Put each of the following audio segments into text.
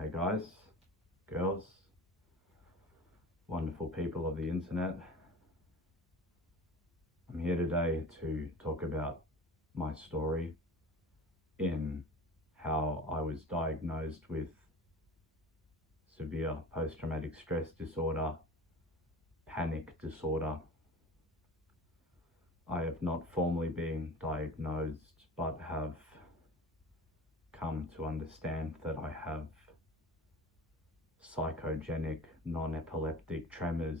Hey guys, girls, wonderful people of the internet. I'm here today to talk about my story in how I was diagnosed with severe post-traumatic stress disorder, panic disorder. I have not formally been diagnosed, but have come to understand that I have psychogenic non-epileptic tremors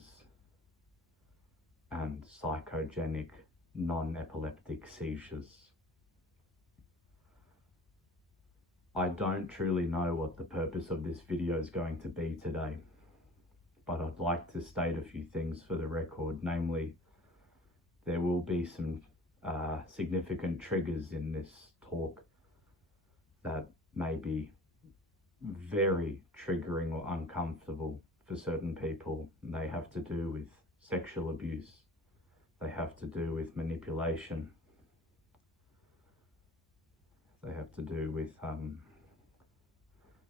and psychogenic non-epileptic seizures. I don't truly know what the purpose of this video is going to be today, but I'd like to state a few things for the record. Namely, there will be some significant triggers in this talk that may be very triggering or uncomfortable for certain people. They have to do with sexual abuse, they have to do with manipulation, they have to do with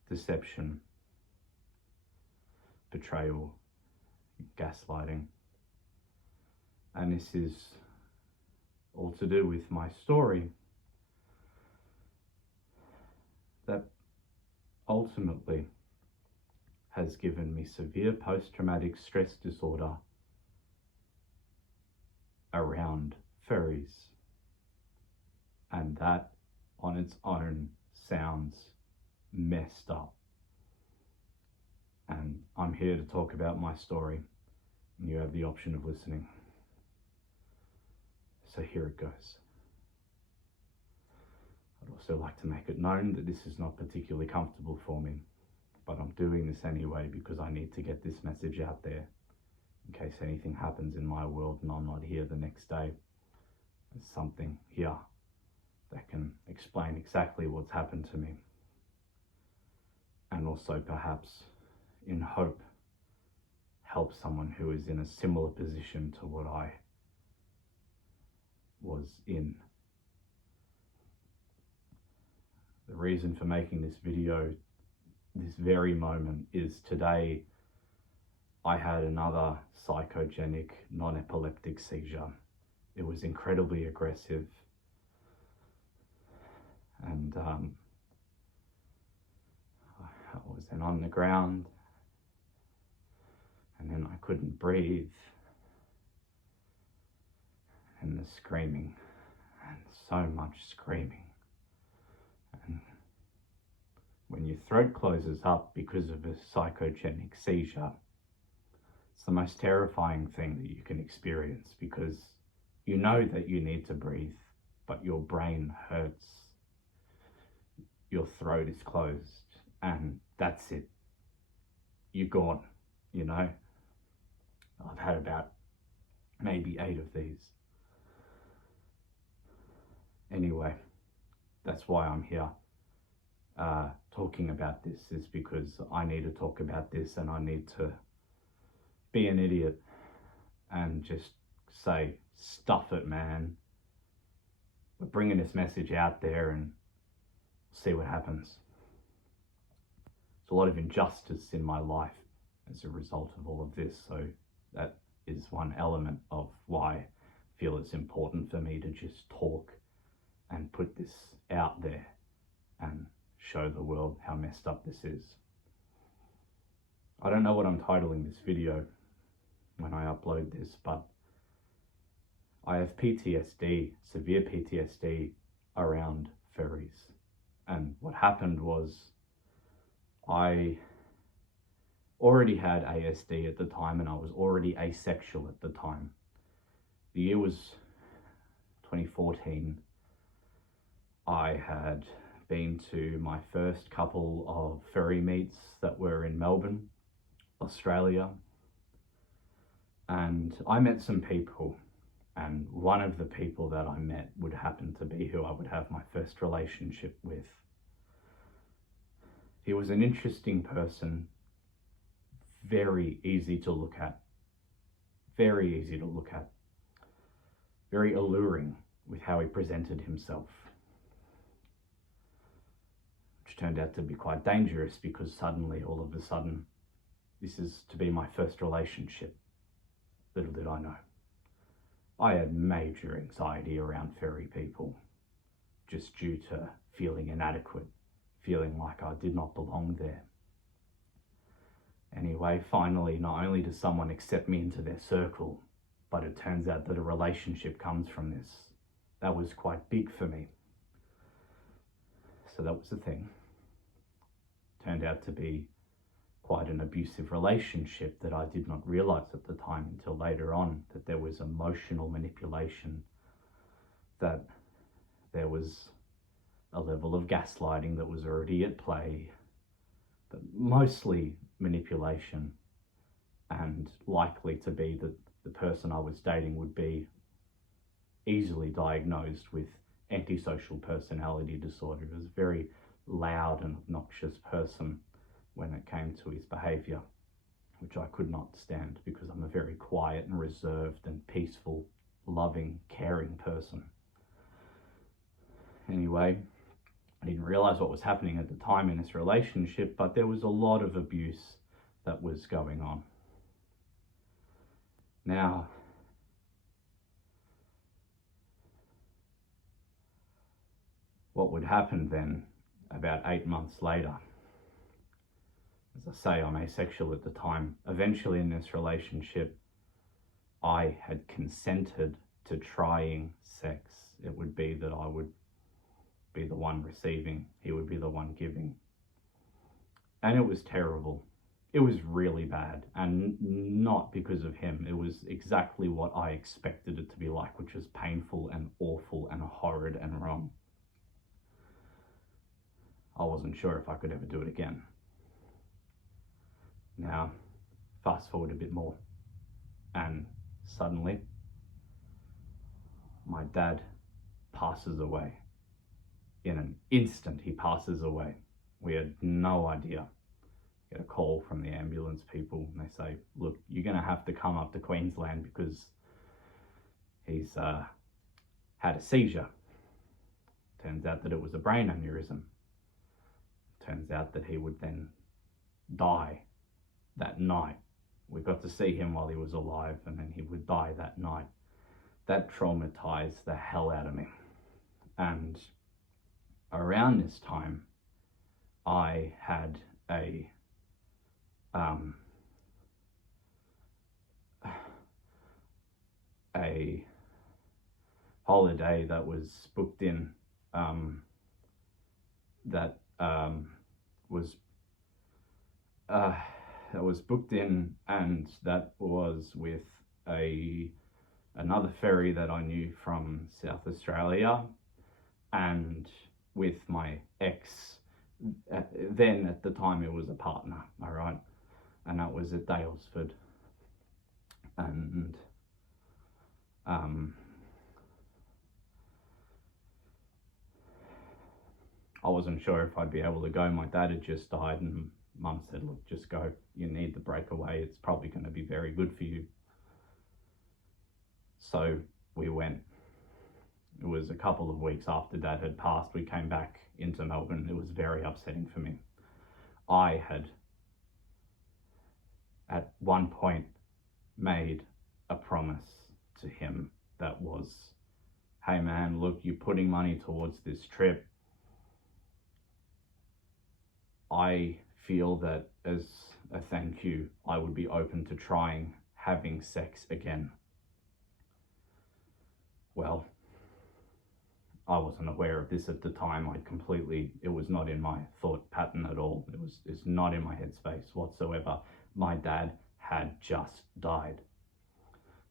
deception, betrayal, gaslighting. And this is all to do with my story that ultimately has given me severe post-traumatic stress disorder around furries. And that on its own sounds messed up. And I'm here to talk about my story, and you have the option of listening. So here it goes. I'd also like to make it known that this is not particularly comfortable for me, but I'm doing this anyway because I need to get this message out there in case anything happens in my world and I'm not here the next day. There's something here that can explain exactly what's happened to me, and also perhaps, in hope, help someone who is in a similar position to what I was in. The reason for making this video this very moment is today I had another psychogenic non-epileptic seizure. It was incredibly aggressive, and I was then on the ground, and then I couldn't breathe, and the screaming, and so much screaming. And when your throat closes up because of a psychogenic seizure, it's the most terrifying thing that you can experience, because you know that you need to breathe, but your brain hurts, your throat is closed, and that's it. You're gone, you know? I've had about maybe 8 of these. Anyway, that's why I'm here talking about this, is because I need to talk about this, and I need to be an idiot and just say, stuff it, man. We're bringing this message out there and see what happens. There's a lot of injustice in my life as a result of all of this, so that is one element of why I feel it's important for me to just talk and put this out there and show the world how messed up this is. I don't know what I'm titling this video when I upload this, but I have PTSD, severe PTSD around furries. And what happened was I already had ASD at the time, and I was already asexual at the time. The year was 2014. I had been to my first couple of furry meets that were in Melbourne, Australia, and I met some people, and one of the people that I met would happen to be who I would have my first relationship with. He was an interesting person, very easy to look at, very alluring with how he presented himself. which turned out to be quite dangerous because suddenly, all of a sudden, this is to be my first relationship. Little did I know. I had major anxiety around furry people, just due to feeling inadequate, feeling like I did not belong there. Anyway, finally, not only does someone accept me into their circle, but it turns out that a relationship comes from this. That was quite big for me. So that was the thing. Turned out to be quite an abusive relationship that I did not realize at the time until later on, that there was emotional manipulation, that there was a level of gaslighting that was already at play, but mostly manipulation, and likely to be that the person I was dating would be easily diagnosed with antisocial personality disorder. He was a very loud and obnoxious person when it came to his behavior, which I could not stand because I'm a very quiet and reserved and peaceful, loving, caring person. Anyway, I didn't realize what was happening at the time in this relationship, but there was a lot of abuse that was going on. Now, what would happen then, about 8 months later? As I say, I'm asexual at the time. Eventually in this relationship, I had consented to trying sex. It would be that I would be the one receiving, he would be the one giving. And it was terrible. It was really bad, and not because of him. It was exactly what I expected it to be like, which was painful and awful and horrid and wrong. I wasn't sure if I could ever do it again. Now, fast forward a bit more, and suddenly, my dad passes away. In an instant, he passes away. We had no idea. Get a call from the ambulance people, and they say, look, you're going to have to come up to Queensland because he's had a seizure. Turns out that it was a brain aneurysm. Turns out that he would then die that night. We got to see him while he was alive, and then he would die that night. That traumatized the hell out of me. And around this time, I had a holiday that was booked in, that was booked in, and that was with another furry that I knew from South Australia, and with my ex. Then at the time it was a partner, all right, and that was at Daylesford. And I wasn't sure if I'd be able to go. My dad had just died, and Mum said, look, just go, you need the breakaway, it's probably going to be very good for you. So we went. It was a couple of weeks after Dad had passed. We came back into Melbourne. It was very upsetting for me. I had at one point made a promise to him that was, hey man, look, you're putting money towards this trip. I feel that as a thank you, I would be open to trying having sex again. Well, I wasn't aware of this at the time. It was not in my thought pattern at all. It's not in my headspace whatsoever. My dad had just died.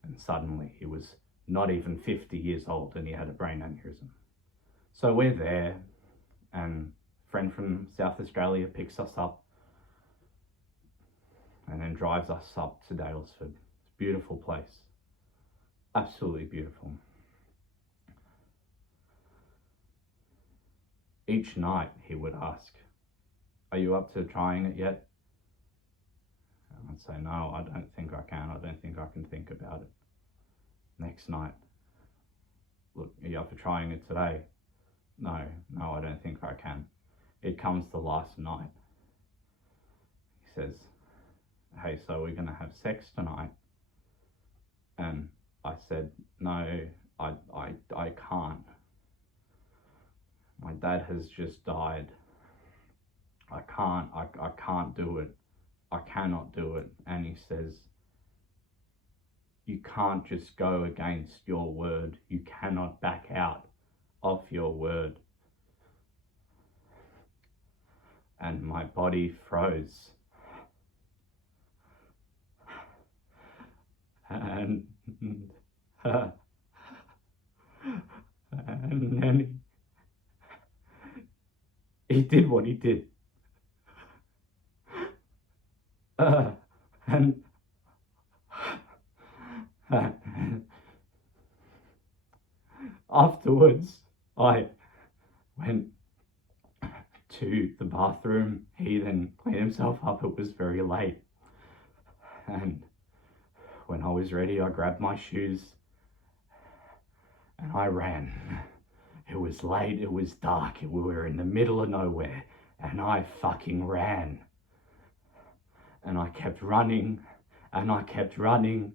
And suddenly he was not even 50 years old and he had a brain aneurysm. So we're there, and a friend from South Australia picks us up and then drives us up to Daylesford. It's a beautiful place. Absolutely beautiful. Each night he would ask, are you up to trying it yet? And I'd say, no, I don't think I can. I don't think I can think about it. Next night, look, are you up for trying it today? No, I don't think I can. it comes to last night. He says, hey, so we're going to have sex tonight? And I said, no, I can't. My dad has just died. I can't do it. I cannot do it. And he says, you can't just go against your word. You cannot back out of your word. And my body froze. And then he did what he did. And afterwards, I went to the bathroom. He then cleaned himself up. It was very late. And when I was ready, I grabbed my shoes and I ran. It was late, it was dark, we were in the middle of nowhere, and I fucking ran. And I kept running, and I kept running.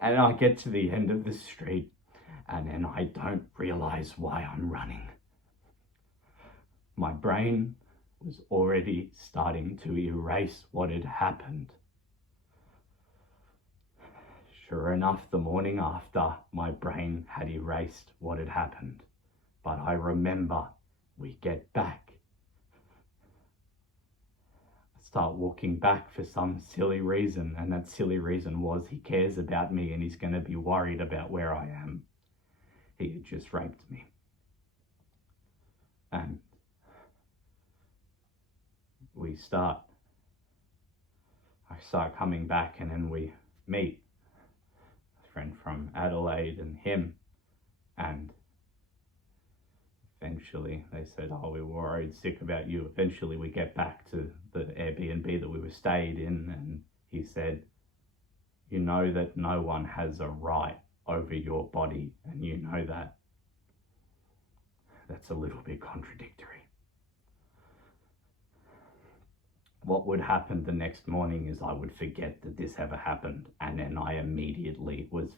And I get to the end of the street, and then I don't realize why I'm running. My brain was already starting to erase what had happened. Sure enough, the morning after, my brain had erased what had happened. But I remember we get back. I start walking back for some silly reason, and that silly reason was he cares about me and he's going to be worried about where I am. He had just raped me. And I start coming back, and then we meet. Friend from Adelaide and him, and eventually they said, oh, we were worried sick about you. Eventually we get back to the Airbnb that we were stayed in, and he said, you know that no one has a right over your body, and you know that. That's a little bit contradictory. What would happen the next morning is I would forget that this ever happened, and then I immediately was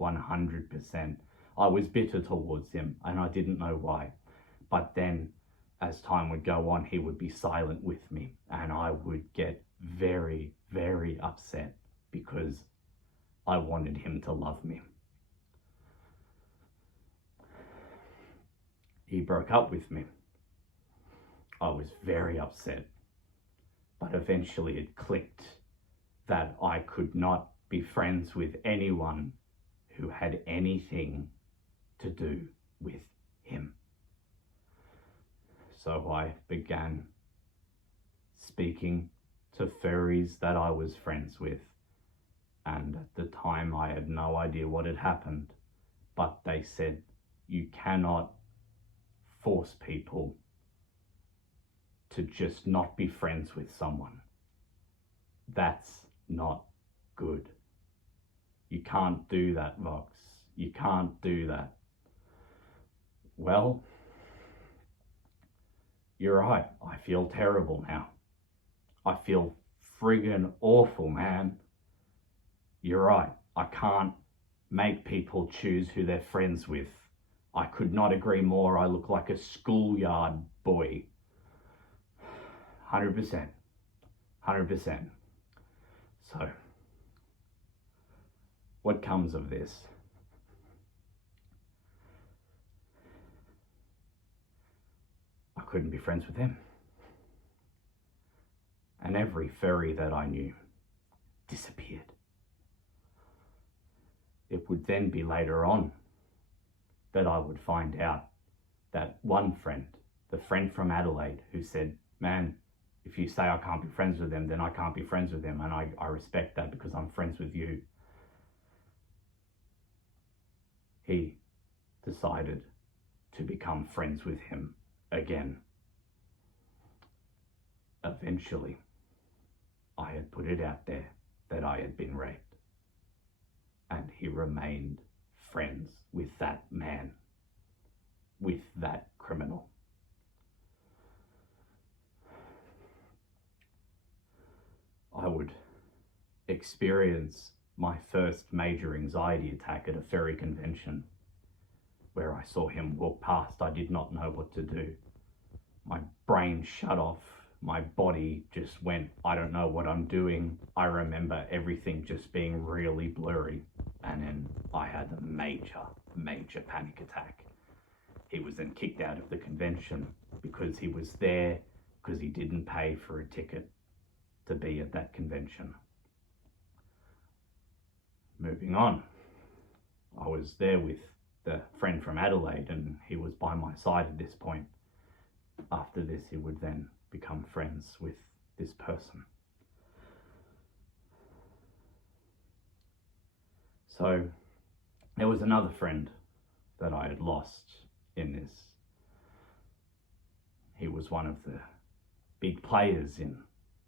100%. I was bitter towards him, and I didn't know why. But then, as time would go on, he would be silent with me, and I would get very, very upset because I wanted him to love me. He broke up with me. I was very upset. But eventually it clicked that I could not be friends with anyone who had anything to do with him. So I began speaking to furries that I was friends with. And at the time I had no idea what had happened, but they said, you cannot force people to just not be friends with someone. That's not good. You can't do that, Vox. You can't do that. Well, you're right. I feel terrible now. I feel friggin' awful, man. You're right. I can't make people choose who they're friends with. I could not agree more. I look like a schoolyard boy. 100%. 100%. So, what comes of this? I couldn't be friends with him. And every furry that I knew disappeared. It would then be later on that I would find out that one friend, the friend from Adelaide, who said, man, if you say I can't be friends with them, then I can't be friends with them, and I respect that because I'm friends with you. He decided to become friends with him again. Eventually, I had put it out there that I had been raped, and he remained friends with that man, with that criminal. experience my first major anxiety attack at a furry convention, where I saw him walk past. I did not know what to do. My brain shut off. My body just went, I don't know what I'm doing. I remember everything just being really blurry. And then I had a major panic attack. He was then kicked out of the convention because he was there because he didn't pay for a ticket to be at that convention. Moving on, I was there with the friend from Adelaide, and he was by my side at this point. After this, he would then become friends with this person. So there was another friend that I had lost in this. He was one of the big players in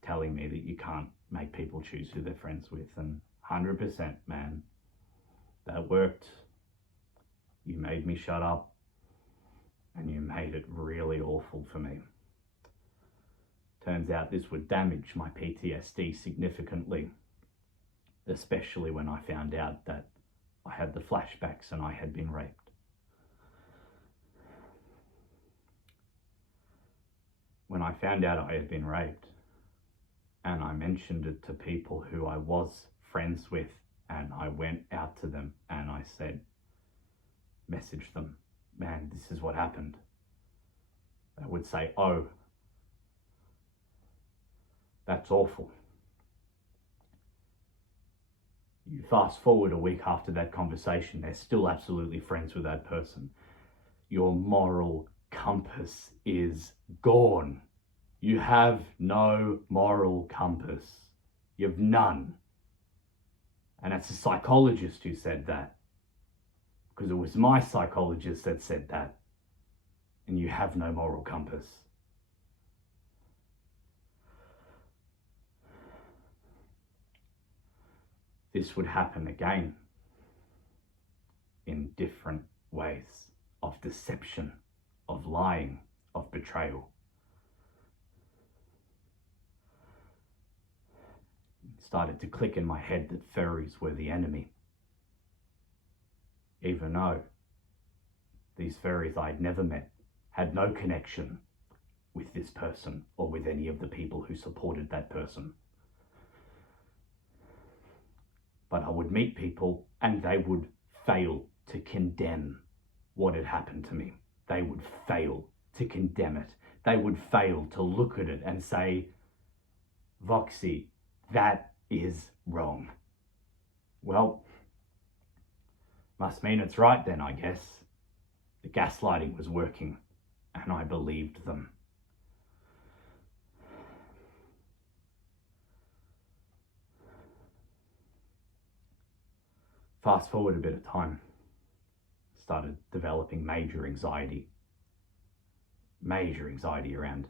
telling me that you can't make people choose who they're friends with, and 100%, man, that worked. You made me shut up, and you made it really awful for me. Turns out this would damage my PTSD significantly, especially when I found out that I had the flashbacks and I had been raped. When I found out I had been raped, and I mentioned it to people who I was friends with, and I went out to them and I said, messaged them, man, this is what happened. They would say, oh, that's awful. You fast forward a week after that conversation, they're still absolutely friends with that person. Your moral compass is gone. You have no moral compass. You've none. And that's a psychologist who said that. Because it was my psychologist that said that. And you have no moral compass. This would happen again in different ways of deception, of lying, of betrayal. It started to click in my head that furries were the enemy. Even though these furries I'd never met had no connection with this person or with any of the people who supported that person. But I would meet people and they would fail to condemn what had happened to me. They would fail to condemn it. They would fail to look at it and say, Voxy, that is wrong. Well, must mean it's right then, I guess. The gaslighting was working, and I believed them. Fast forward a bit of time, started developing major anxiety around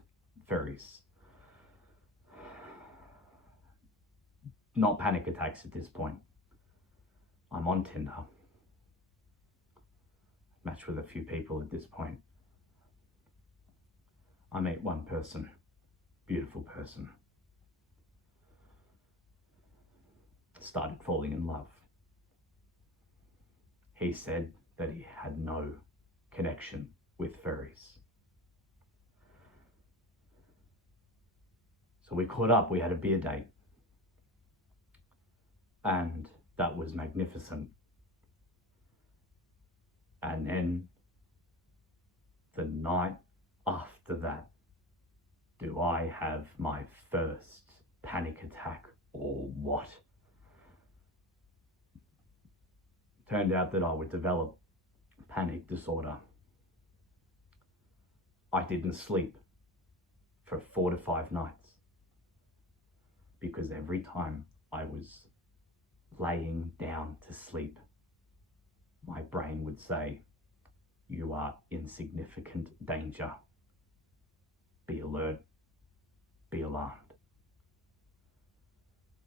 furries. Not panic attacks at this point. I'm on Tinder. Matched with a few people at this point. I meet one person, beautiful person. Started falling in love. He said that he had no connection with furries. So we caught up, we had a beer date. And that was magnificent. And then the night after that, do I have my first panic attack or what? Turned out that I would develop panic disorder. I didn't sleep for 4 to 5 nights because every time I was laying down to sleep, my brain would say, you are in significant danger. Be alert, be alarmed.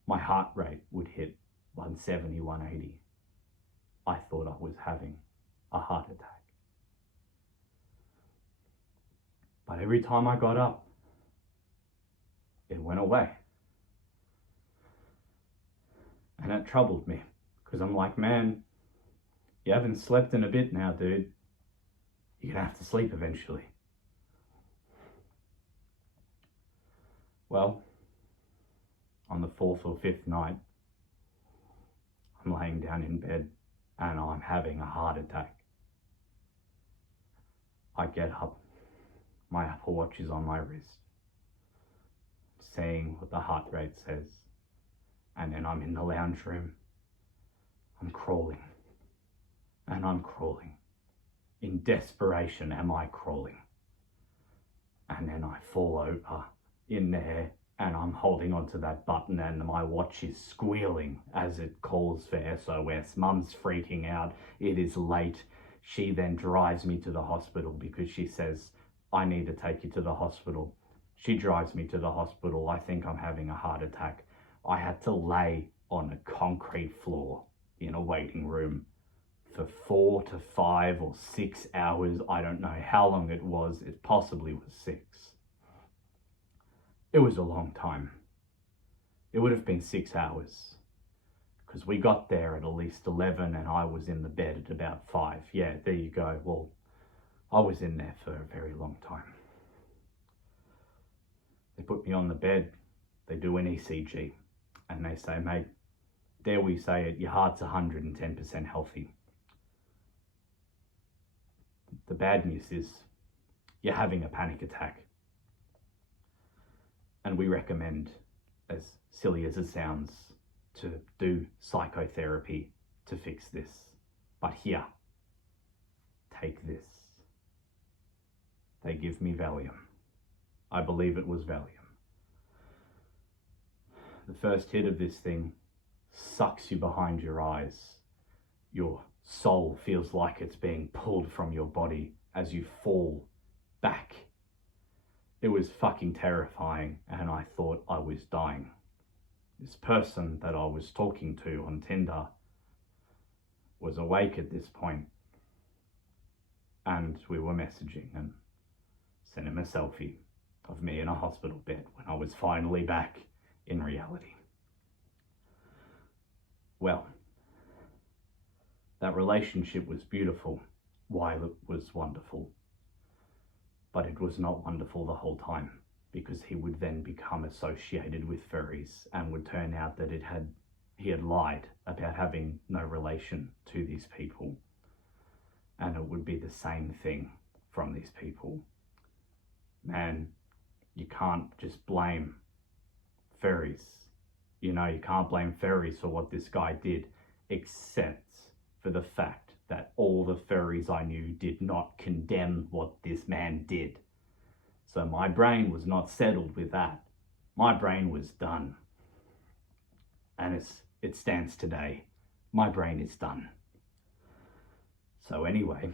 My heart rate would hit 170, 180. I thought I was having a heart attack. But every time I got up, it went away. it troubled me, because I'm like, man, you haven't slept in a bit now, dude. You're gonna have to sleep eventually. Well, on the 4th or 5th night, I'm laying down in bed and I'm having a heart attack. I get up, my Apple Watch is on my wrist, seeing what the heart rate says, and then I'm in the lounge room. I'm crawling, and I'm crawling. In desperation am I crawling. And then I fall over in there, and I'm holding onto that button, and my watch is squealing as it calls for SOS. Mum's freaking out. It is late. She then drives me to the hospital because she says, I need to take you to the hospital. She drives me to the hospital. I think I'm having a heart attack. I had to lay on a concrete floor in a waiting room for 4 to 5 or 6 hours. I don't know how long it was. It possibly was 6. It was a long time. It would have been 6 hours, because we got there at least 11 and I was in the bed at about 5. Yeah, there you go. Well, I was in there for a very long time. They put me on the bed, they do an ECG, and they say, mate, dare we say it, your heart's 110% healthy. The bad news is you're having a panic attack. And we recommend, as silly as it sounds, to do psychotherapy to fix this. But here, take this. They give me Valium. I believe it was Valium. The first hit of this thing sucks you behind your eyes. Your soul feels like it's being pulled from your body as you fall back. It was fucking terrifying, and I thought I was dying. This person that I was talking to on Tinder was awake at this point, and we were messaging and sent him a selfie of me in a hospital bed when I was finally back in reality. Well, that relationship was beautiful while it was wonderful. But it was not wonderful the whole time, because he would then become associated with furries and would turn out that he had lied about having no relation to these people. And it would be the same thing from these people. Man, you can't just blame furries. You know, you can't blame furries for what this guy did, except for the fact that all the furries I knew did not condemn what this man did. So my brain was not settled with that. My brain was done. And it stands today. My brain is done. So anyway,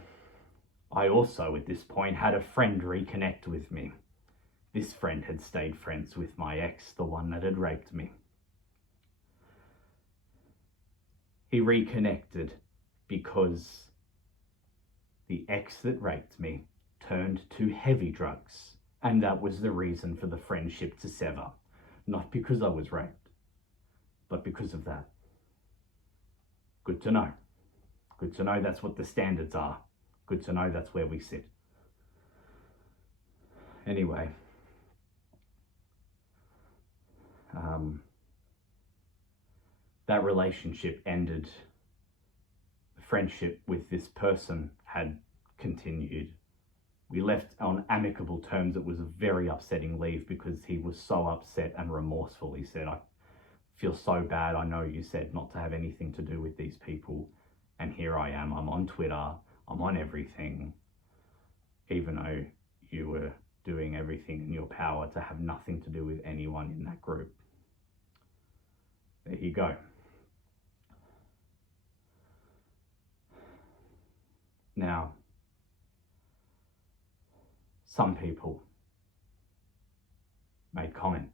I also at this point had a friend reconnect with me. This friend had stayed friends with my ex, the one that had raped me. He reconnected because the ex that raped me turned to heavy drugs, and that was the reason for the friendship to sever. Not because I was raped, but because of that. Good to know. Good to know that's what the standards are. Good to know that's where we sit. Anyway, that relationship ended. The friendship with this person had continued. We left on amicable terms. It was a very upsetting leave because he was so upset and remorseful. He said, I feel so bad. I know you said not to have anything to do with these people. And here I am. I'm on Twitter. I'm on everything. Even though you were doing everything in your power to have nothing to do with anyone in that group. There you go. Now, some people made comment,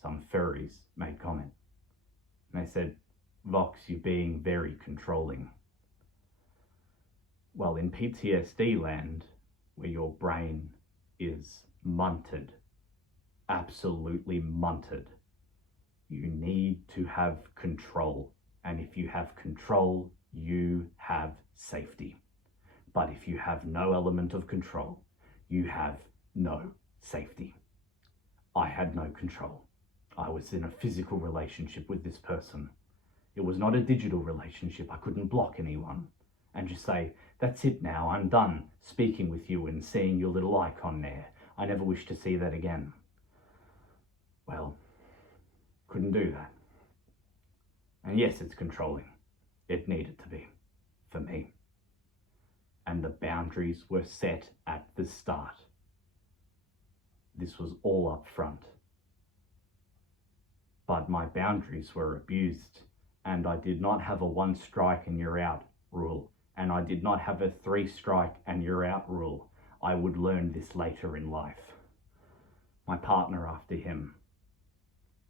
some furries made comment, and they said, Vox, you're being very controlling. Well, in PTSD land, where your brain is munted, absolutely munted, you need to have control And if you have control, you have safety. But if you have no element of control, you have no safety. I had no control. I was in a physical relationship with this person. It was not a digital relationship. I couldn't block anyone and just say, that's it now, I'm done speaking with you and seeing your little icon there. I never wish to see that again. Well, couldn't do that. And yes, it's controlling. It needed to be, for me. And the boundaries were set at the start. This was all up front. But my boundaries were abused, and I did not have a 1 strike and you're out rule. And I did not have a 3 strike and you're out rule. I would learn this later in life. My partner after him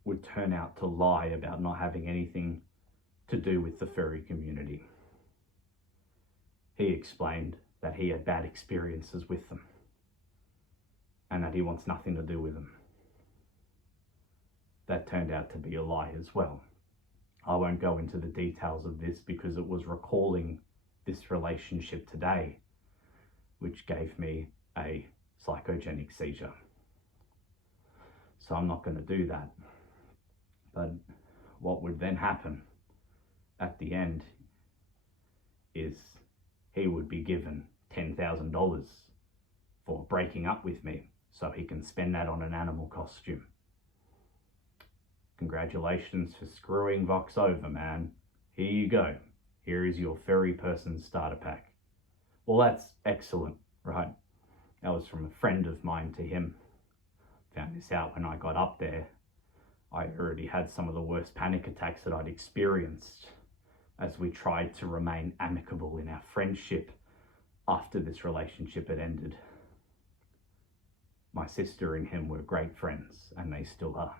would turn out to lie about not having anything to do with the furry community. He explained that he had bad experiences with them and that he wants nothing to do with them. That turned out to be a lie as well. I won't go into the details of this because it was recalling this relationship today, which gave me a psychogenic seizure. So I'm not going to do that. But what would then happen at the end is he would be given $10,000 for breaking up with me so he can spend that on an animal costume. Congratulations for screwing Vox over, man. Here you go. Here is your furry person starter pack. Well, that's excellent, right? That was from a friend of mine to him. Found this out when I got up there. I already had some of the worst panic attacks that I'd experienced as we tried to remain amicable in our friendship after this relationship had ended. My sister and him were great friends, and they still are.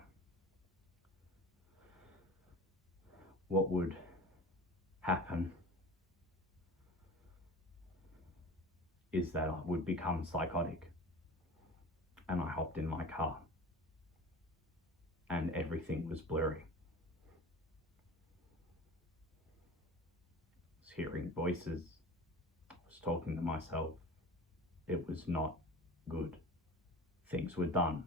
What would happen is that I would become psychotic, and I hopped in my car and everything was blurry. I was hearing voices, I was talking to myself. It was not good. Things were done.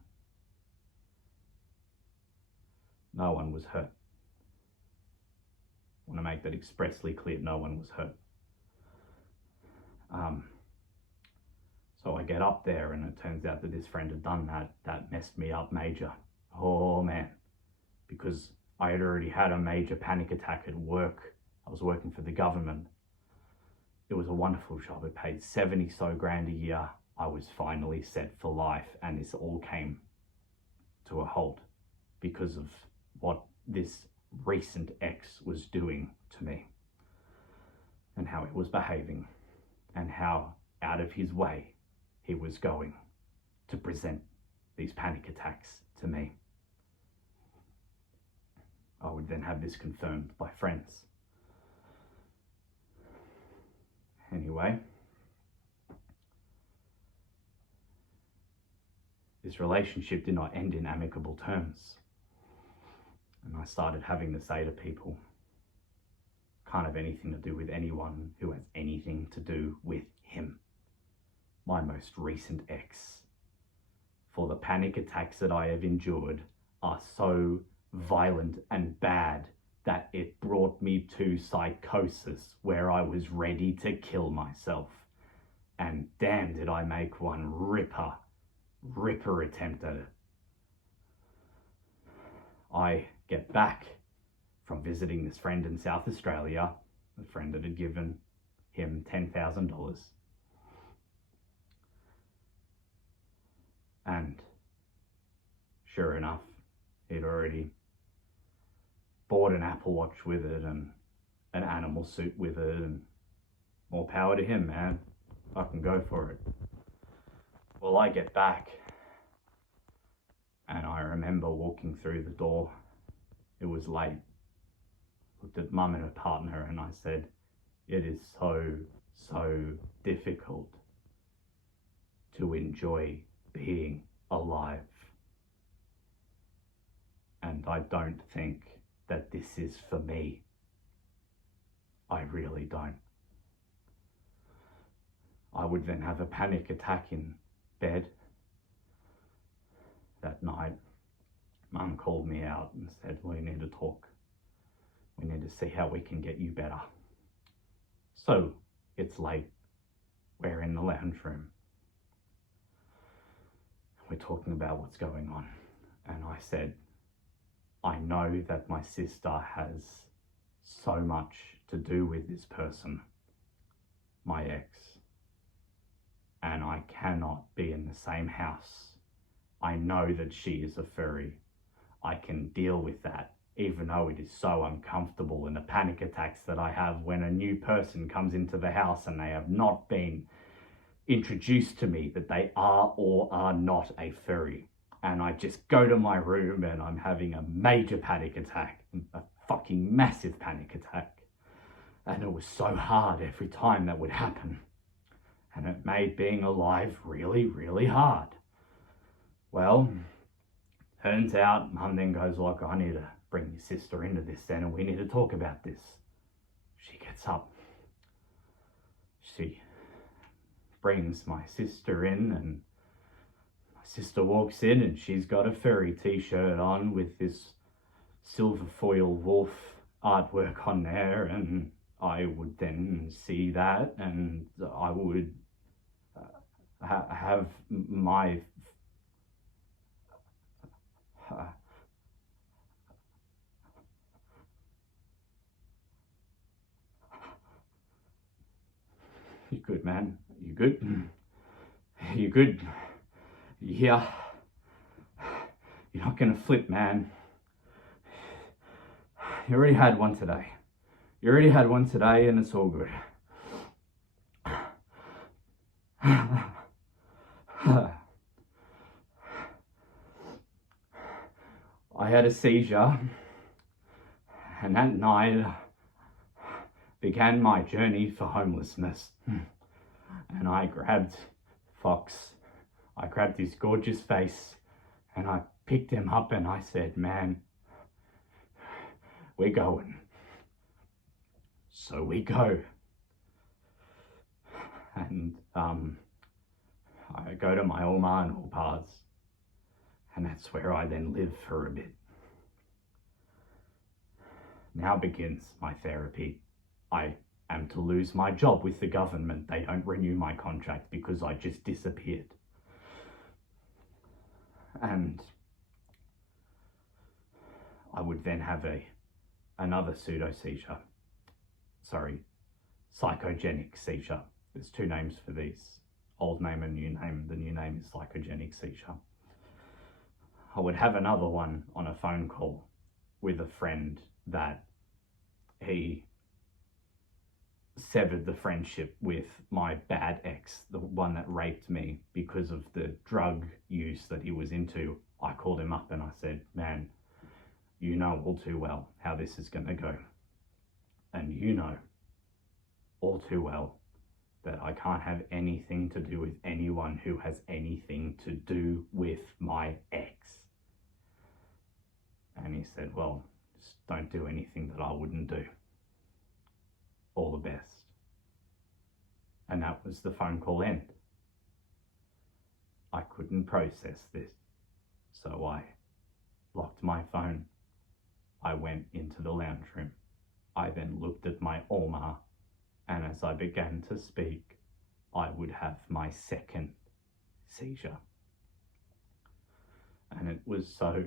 No one was hurt. I want to make that expressly clear, no one was hurt. So I get up there and it turns out that this friend had done that. That messed me up major. Oh man, because I had already had a major panic attack at work. I was working for the government. It was a wonderful job. It paid 70 so grand a year. I was finally set for life, and this all came to a halt because of what this recent ex was doing to me and how he was behaving and how out of his way he was going to present these panic attacks to me. I would then have this confirmed by friends. Anyway, this relationship did not end in amicable terms. And I started having to say to people, can't have anything to do with anyone who has anything to do with him. My most recent ex. For the panic attacks that I have endured are so violent and bad that it brought me to psychosis where I was ready to kill myself. And damn did I make one ripper attempt at it. I get back from visiting this friend in South Australia, the friend that had given him $10,000. And sure enough, he'd already bought an Apple Watch with it and an animal suit with it, and more power to him, man. I can go for it. Well, I get back and I remember walking through the door. It was late. Looked at Mum and her partner and I said, it is so difficult to enjoy being alive. And I don't think that this is for me. I really don't. I would then have a panic attack in bed. That night, Mum called me out and said, we need to talk. We need to see how we can get you better. So, it's late. We're in the lounge room. We're talking about what's going on. And I said, I know that my sister has so much to do with this person, my ex. And I cannot be in the same house. I know that she is a furry. I can deal with that, even though it is so uncomfortable, and the panic attacks that I have when a new person comes into the house and they have not been introduced to me that they are or are not a furry. And I just go to my room and I'm having a major panic attack, a fucking massive panic attack. And it was so hard every time that would happen. And it made being alive really, really hard. Well, turns out Mum then goes, look, I need to bring your sister into this then, and we need to talk about this. She gets up. She brings my sister in, and my sister walks in and she's got a furry t-shirt on with this silver foil wolf artwork on there, and I would then see that and I would have my You good, man? You good? You good? Yeah. You're not gonna flip, man. You already had one today. And it's all good. I had a seizure, and that night began my journey for homelessness. And I grabbed Fox. I grabbed his gorgeous face and I picked him up and I said, man, we're going. So we go. And I go to my Oma and all paths, and that's where I then live for a bit. Now begins my therapy. I am to lose my job with the government. They don't renew my contract because I just disappeared. And I would then have another pseudo-seizure. Sorry, psychogenic seizure. There's two names for these. Old name and new name. The new name is psychogenic seizure. I would have another one on a phone call with a friend that he severed the friendship with my bad ex, the one that raped me because of the drug use that he was into. I called him up and I said, man, you know all too well how this is going to go. And you know all too well that I can't have anything to do with anyone who has anything to do with my ex. And he said, well, just don't do anything that I wouldn't do. All the best. And that was the phone call end. I couldn't process this, so I locked my phone. I went into the lounge room. I then looked at my Oma, and as I began to speak, I would have my second seizure. And it was so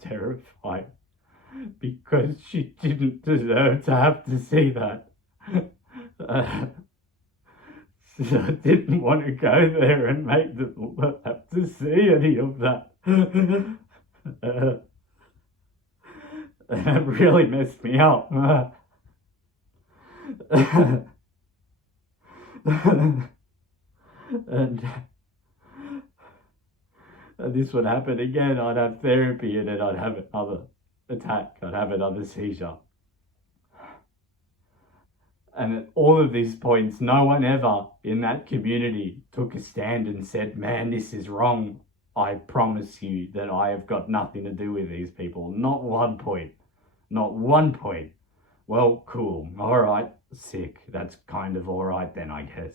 terrifying, because she didn't deserve to have to see that. So I didn't want to go there and make them have to see any of that. It really messed me up. And this would happen again. I'd have therapy and then I'd have another attack. I'd have another seizure. And at all of these points, no one ever in that community took a stand and said, man, this is wrong. I promise you that I have got nothing to do with these people. Not one point. Not one point. Well, cool. All right, sick. That's kind of all right then, I guess.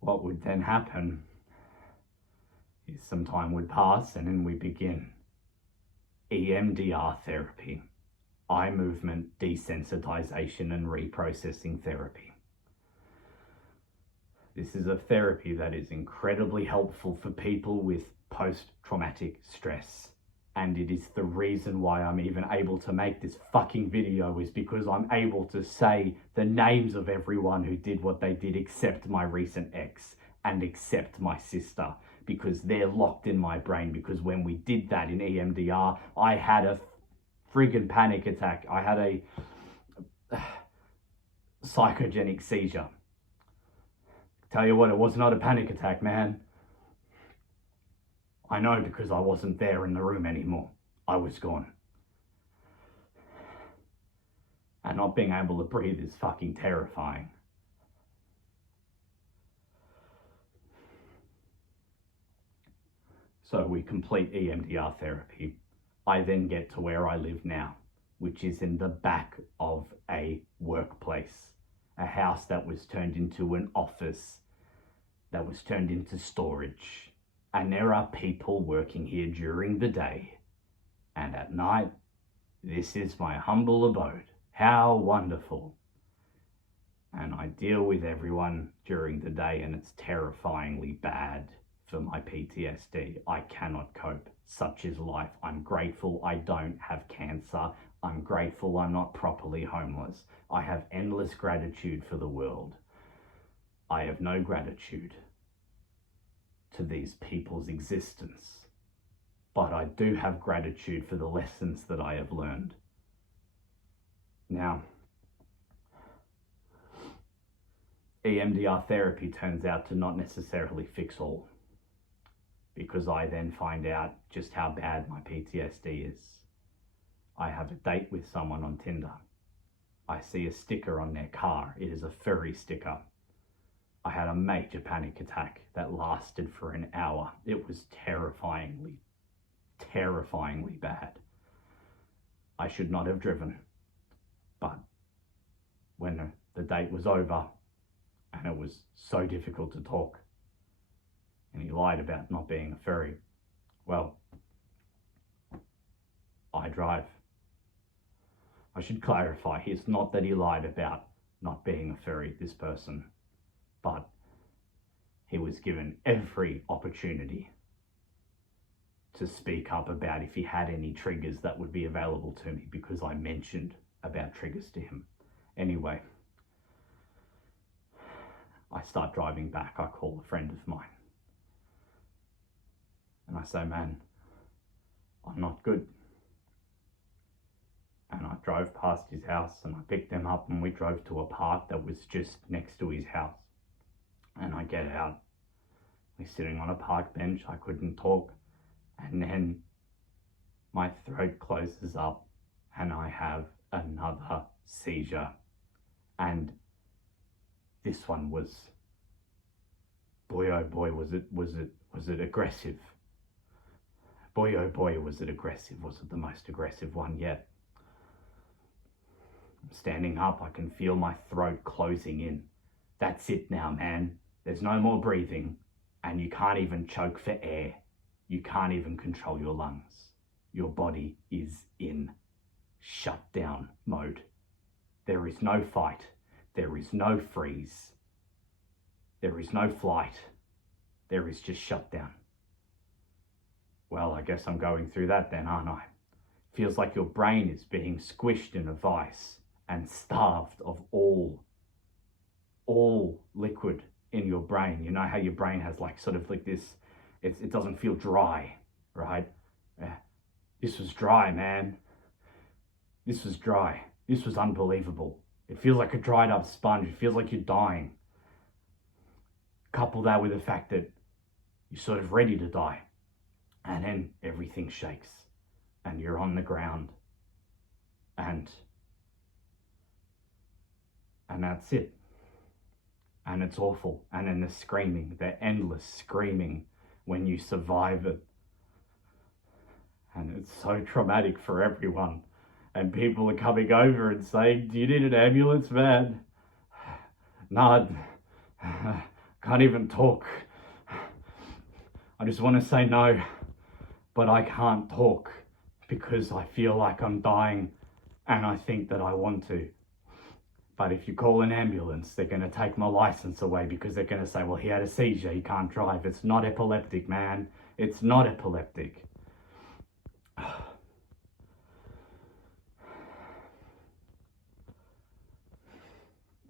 What would then happen is some time would pass and then we begin EMDR therapy, eye movement desensitization and reprocessing therapy. This is a therapy that is incredibly helpful for people with post-traumatic stress. And it is the reason why I'm even able to make this fucking video, is because I'm able to say the names of everyone who did what they did except my recent ex and except my sister, because they're locked in my brain. Because when we did that in EMDR, I had a friggin' panic attack. I had a psychogenic seizure. Tell you what, it was not a panic attack, man. I know, because I wasn't there in the room anymore. I was gone. And not being able to breathe is fucking terrifying. So we complete EMDR therapy. I then get to where I live now, which is in the back of a workplace. A house that was turned into an office, that was turned into storage. And there are people working here during the day. And at night, this is my humble abode. How wonderful. And I deal with everyone during the day, and it's terrifyingly bad for my PTSD. I cannot cope. Such is life. I'm grateful I don't have cancer. I'm grateful I'm not properly homeless. I have endless gratitude for the world. I have no gratitude to these people's existence, but I do have gratitude for the lessons that I have learned. Now, EMDR therapy turns out to not necessarily fix all, because I then find out just how bad my PTSD is. I have a date with someone on Tinder. I see a sticker on their car. It is a furry sticker. I had a major panic attack that lasted for an hour. It was terrifyingly bad. I should not have driven. But when the date was over and it was so difficult to talk, and he lied about not being a furry, well, I drive. I should clarify, it's not that he lied about not being a furry, this person, but he was given every opportunity to speak up about if he had any triggers that would be available to me, because I mentioned about triggers to him. Anyway, I start driving back. I call a friend of mine and I say, man, I'm not good. And I drove past his house and I picked them up and we drove to a park that was just next to his house. And I get out, we're sitting on a park bench, I couldn't talk, and then my throat closes up and I have another seizure. And this one was, boy oh boy, was it aggressive. Boy oh boy, was it aggressive. Was it the most aggressive one yet? I'm standing up, I can feel my throat closing in. That's it now, man. There's no more breathing, and you can't even choke for air. You can't even control your lungs. Your body is in shutdown mode. There is no fight. There is no freeze. There is no flight. There is just shutdown. Well, I guess I'm going through that then, aren't I? Feels like your brain is being squished in a vice and starved of all liquid in your brain. You know how your brain has like sort of like this, it doesn't feel dry, right? This was dry, man. This was dry. This was unbelievable. It feels like a dried up sponge. It feels like you're dying. Couple that with the fact that you're sort of ready to die. And then everything shakes and you're on the ground and that's it. And it's awful. And then the screaming, the endless screaming when you survive it. And it's so traumatic for everyone. And people are coming over and saying, do you need an ambulance, man? No, can't even talk. I just want to say no, but I can't talk because I feel like I'm dying and I think that I want to. But if you call an ambulance, they're going to take my license away because they're going to say, well, he had a seizure, he can't drive. It's not epileptic, man. It's not epileptic.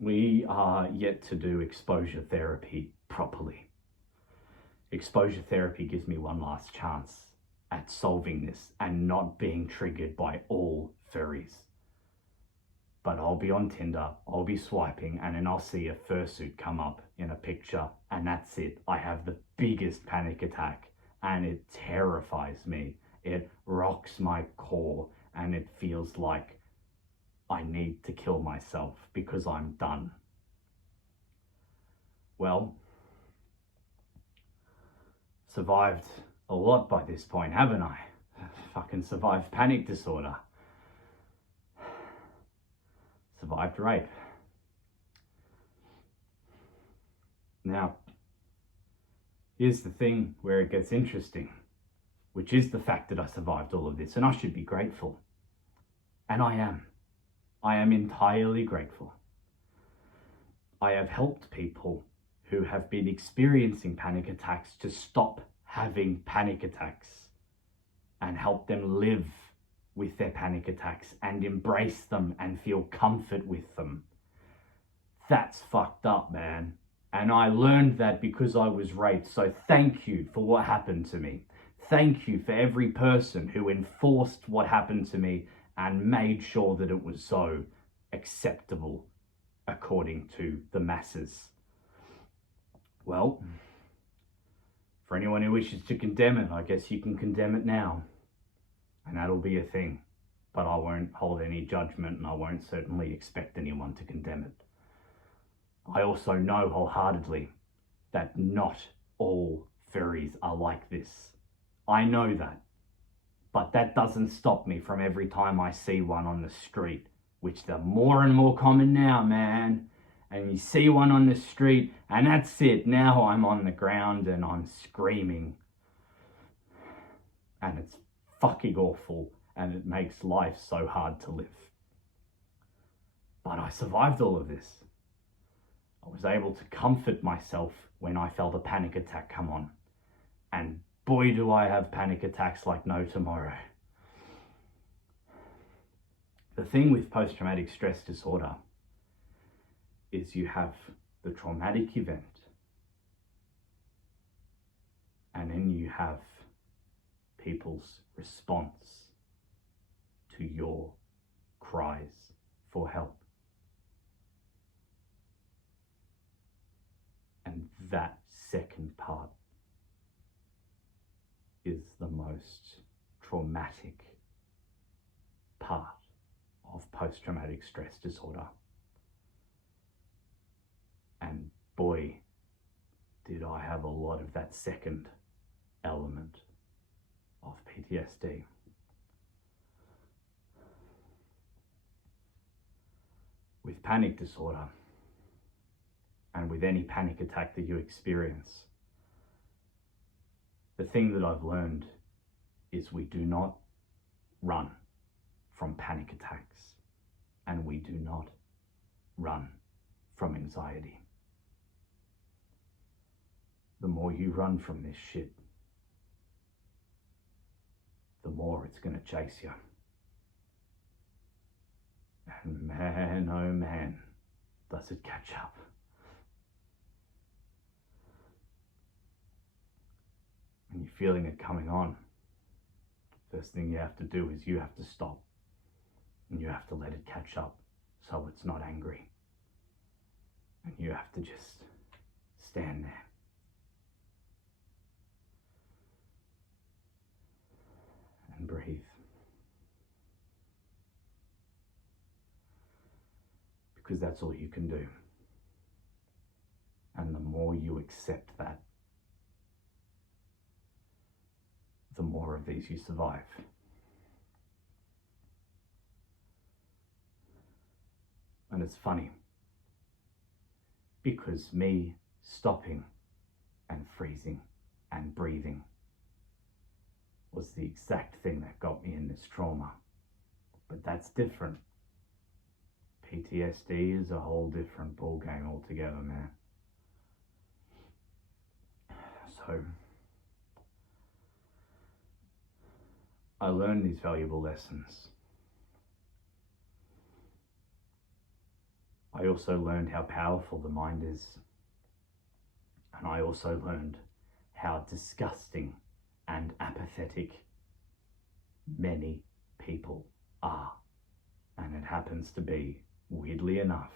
We are yet to do exposure therapy properly. Exposure therapy gives me one last chance at solving this and not being triggered by all furries. But I'll be on Tinder, I'll be swiping, and then I'll see a fursuit come up in a picture, and that's it. I have the biggest panic attack, and it terrifies me. It rocks my core, and it feels like I need to kill myself because I'm done. Well, survived a lot by this point, haven't I? Fucking survived panic disorder. Survived rape. Now, here's the thing where it gets interesting, which is the fact that I survived all of this, and I should be grateful. And I am. I am entirely grateful. I have helped people who have been experiencing panic attacks to stop having panic attacks and help them live with their panic attacks and embrace them and feel comfort with them. That's fucked up, man. And I learned that because I was raped. So thank you for what happened to me. Thank you for every person who enforced what happened to me and made sure that it was so acceptable according to the masses. Well, for anyone who wishes to condemn it, I guess you can condemn it now. And that'll be a thing. But I won't hold any judgment, and I won't certainly expect anyone to condemn it. I also know wholeheartedly that not all furries are like this. I know that. But that doesn't stop me from every time I see one on the street, which they're more and more common now, man. And you see one on the street, and that's it. Now I'm on the ground and I'm screaming. And it's fucking awful, and it makes life so hard to live. But I survived all of this. I was able to comfort myself when I felt a panic attack come on. And boy, do I have panic attacks like no tomorrow. The thing with post-traumatic stress disorder is you have the traumatic event, and then you have people's response to your cries for help. And that second part is the most traumatic part of post-traumatic stress disorder. And boy, did I have a lot of that second element of PTSD. With panic disorder, and with any panic attack that you experience, the thing that I've learned is we do not run from panic attacks, and we do not run from anxiety. The more you run from this shit, the more it's gonna chase you. And man, oh man, does it catch up. When you're feeling it coming on, first thing you have to do is you have to stop. And you have to let it catch up so it's not angry. And you have to just stand there. And breathe. Because that's all you can do. And the more you accept that, the more of these you survive. And it's funny, because me stopping and freezing and breathing was the exact thing that got me in this trauma. But that's different. PTSD is a whole different ballgame altogether, man. So I learned these valuable lessons. I also learned how powerful the mind is. And I also learned how disgusting and apathetic many people are. And it happens to be, weirdly enough,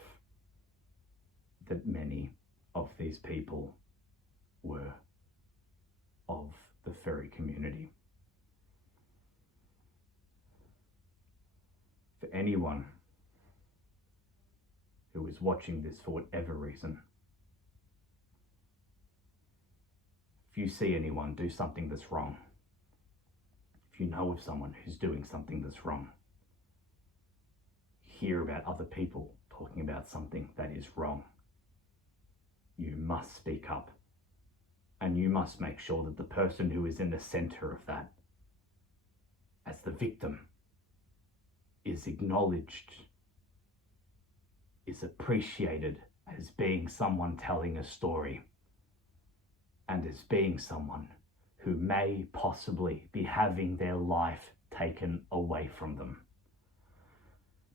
that many of these people were of the furry community. For anyone who is watching this for whatever reason, if you see anyone do something that's wrong, if you know of someone who's doing something that's wrong, hear about other people talking about something that is wrong, you must speak up. And you must make sure that the person who is in the center of that, as the victim, is acknowledged, is appreciated as being someone telling a story, and as being someone who may possibly be having their life taken away from them.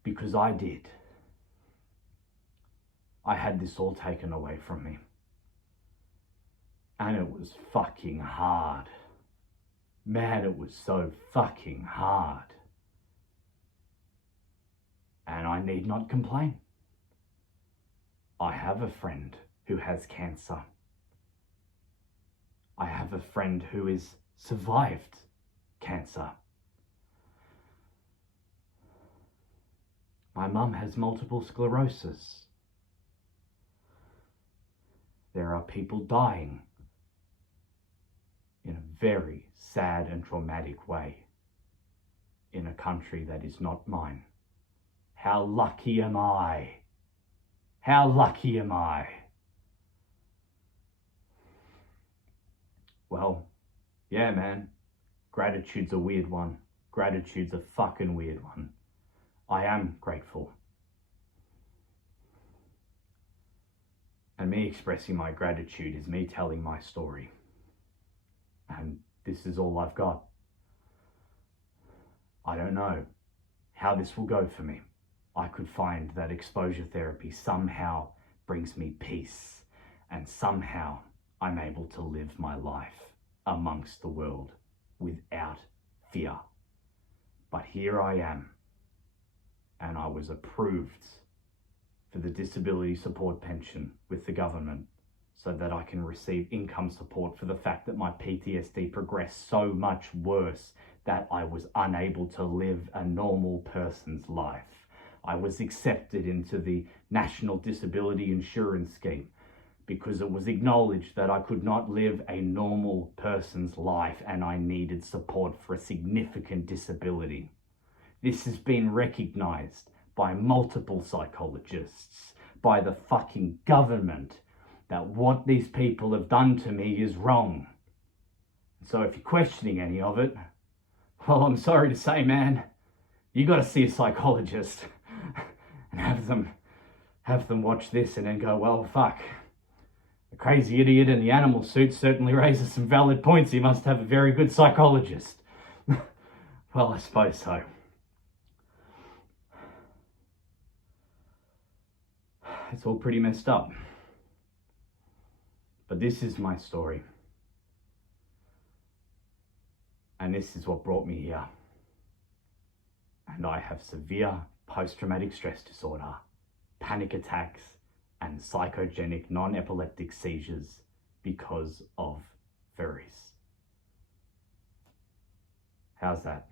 Because I did. I had this all taken away from me. And it was fucking hard. Man, it was so fucking hard. And I need not complain. I have a friend who has cancer. I have a friend who has survived cancer. My mum has multiple sclerosis. There are people dying in a very sad and traumatic way in a country that is not mine. How lucky am I? How lucky am I? Well, yeah, man. Gratitude's a weird one. Gratitude's a fucking weird one. I am grateful. And me expressing my gratitude is me telling my story. And this is all I've got. I don't know how this will go for me. I could find that exposure therapy somehow brings me peace, and somehow I'm able to live my life amongst the world without fear. But here I am, and I was approved for the disability support pension with the government so that I can receive income support for the fact that my PTSD progressed so much worse that I was unable to live a normal person's life. I was accepted into the National Disability Insurance Scheme because it was acknowledged that I could not live a normal person's life and I needed support for a significant disability. This has been recognized by multiple psychologists, by the fucking government, that what these people have done to me is wrong. So if you're questioning any of it, well, I'm sorry to say, man, you got to see a psychologist and have them watch this and then go, well, fuck. The crazy idiot in the animal suit certainly raises some valid points. He must have a very good psychologist. Well, I suppose so. It's all pretty messed up. But this is my story. And this is what brought me here. And I have severe post-traumatic stress disorder, panic attacks, and psychogenic non-epileptic seizures because of furries. How's that?